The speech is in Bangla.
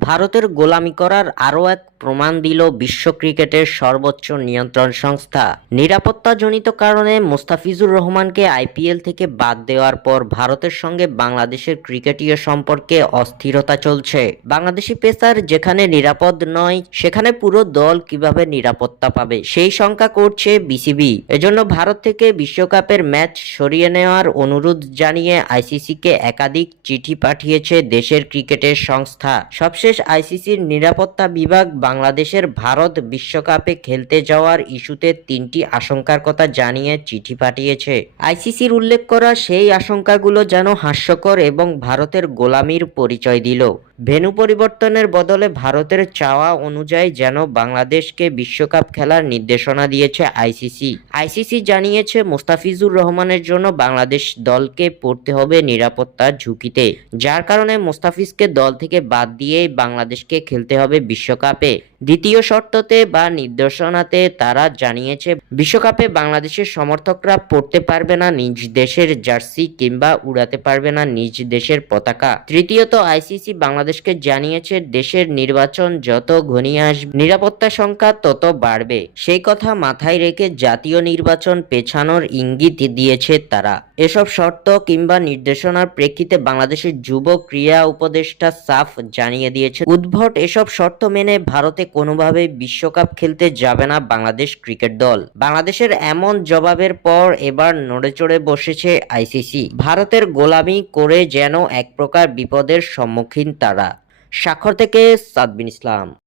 ভারতের গোলামি করার আরও এক প্রমাণ দিল বিশ্ব ক্রিকেটের সর্বোচ্চ নিয়ন্ত্রণ সংস্থা। নিরাপত্তাজনিত কারণে মোস্তাফিজুর রহমানকে আইপিএল থেকে বাদ দেওয়ার পর ভারতের সঙ্গে বাংলাদেশের ক্রিকেটীয় সম্পর্কে অস্থিরতা চলছে। বাংলাদেশি পেসার যেখানে নিরাপদ নয়, সেখানে পুরো দল কীভাবে নিরাপত্তা পাবে সেই শঙ্কা করছে বিসিবি। এজন্য ভারত থেকে বিশ্বকাপের ম্যাচ সরিয়ে নেওয়ার অনুরোধ জানিয়ে আইসিসিকে একাধিক চিঠি পাঠিয়েছে দেশের ক্রিকেটের সংস্থা। সবশেষ আইসিসির নিরাপত্তা বিভাগ বাংলাদেশের ভারত বিশ্বকাপে খেলতে যাওয়ার ইস্যুতে তিনটি আশঙ্কার কথা জানিয়ে চিঠি পাঠিয়েছে। আইসিসির উল্লেখ করা সেই আশঙ্কাগুলো যেন হাস্যকর এবং ভারতের গোলামির পরিচয় দিল। ভেন্যু পরিবর্তনের বদলে ভারতের চাওয়া অনুযায়ী যেন বাংলাদেশকে বিশ্বকাপ খেলার নির্দেশনা দিয়েছে আইসিসি। আইসিসি জানিয়েছে, মোস্তাফিজুর রহমানের জন্য বাংলাদেশ দলকে পড়তে হবে নিরাপত্তার ঝুঁকিতে, যার কারণে মোস্তাফিজকে দল থেকে বাদ দিয়েই বাংলাদেশকে খেলতে হবে বিশ্বকাপে। দ্বিতীয় শর্ততে বা নির্দেশনাতে তারা জানিয়েছে, বিশ্বকাপে বাংলাদেশের সমর্থকরা পড়তে পারবে না নিজ দেশের জার্সি কিংবা উড়াতে পারবে না নিজ দেশের পতাকা। তৃতীয়ত, আইসিসি বাংলাদেশকে জানিয়েছে, দেশের নির্বাচন যত ঘনিয়ে আসবে, নিরাপত্তা সংখ্যা তত বাড়বে। সেই কথা মাথায় রেখে জাতীয় নির্বাচন পেছানোর ইঙ্গিত দিয়েছে তারা। এসব শর্ত কিংবা নির্দেশনার প্রেক্ষিতে বাংলাদেশের যুব ক্রীড়া উপদেষ্টা সাফ জানিয়ে দিয়েছে, উদ্ভট এসব শর্ত মেনে ভারতে কোনোভাবে বিশ্বকাপ খেলতে যাবে না বাংলাদেশ ক্রিকেট দল। বাংলাদেশের এমন জবাবের পর এবার নড়ে চড়ে বসেছে আইসিসি ভারতের গোলামি করে যেন এক প্রকার বিপদের সম্মুখীন তারা। স্বাক্ষর থেকে সাদবিন ইসলাম।